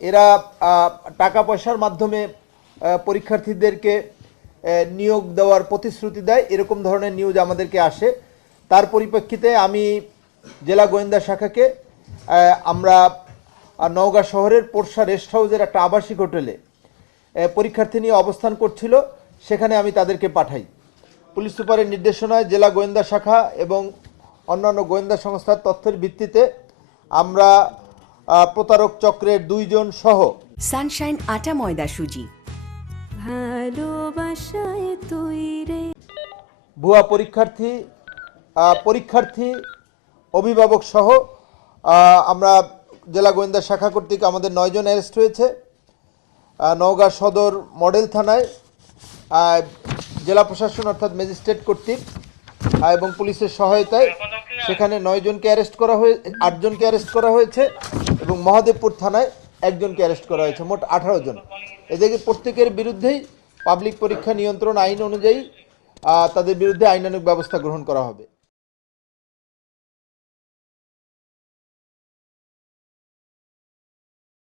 এরা টাকা পয়সার মাধ্যমে পরীক্ষার্থীদেরকে নিয়োগ দেওয়ার প্রতিশ্রুতি দেয়, এরকম ধরনের নিউজ আমাদেরকে আসে। তার পরিপ্রেক্ষিতে আমি জেলা গোয়েন্দা শাখাকে আমরা নওগাঁ শহরের পোরশা রেস্ট হাউসের একটা আবাসিক হোটেলে পরীক্ষার্থী নিয়ে অবস্থান করছিল, সেখানে আমি তাদেরকে পাঠাই। পুলিশ সুপারের নির্দেশনায় জেলা গোয়েন্দা শাখা এবং অন্যান্য গোয়েন্দা সংস্থার তথ্যের ভিত্তিতে আমরা প্রতারক চক্রের 2 জন সহ সানশাইন আটা ময়দা সুজি ভালোবাসায় তৈরি ভুয়া পরীক্ষার্থী অভিভাবক সহ আমরা জেলা গোয়েন্দা শাখা কর্তৃক আমাদের 9 জন অ্যারেস্ট হয়েছে। নওগাঁ সদর মডেল থানায় জেলা প্রশাসন অর্থাৎ ম্যাজিস্ট্রেট কর্তৃক এবং পুলিশের সহায়তায় সেখানে 9 জনকে অ্যারেস্ট করা হয়েছে, 8 জনকে অ্যারেস্ট করা হয়েছে এবং মহাদেবপুর থানায় 1 জনকে অ্যারেস্ট করা হয়েছে, মোট 18 জন। এদের প্রত্যেকের বিরুদ্ধেই পাবলিক পরীক্ষা নিয়ন্ত্রণ আইন অনুযায়ী তাদের বিরুদ্ধে আইনানুগ ব্যবস্থা গ্রহণ করা হবে।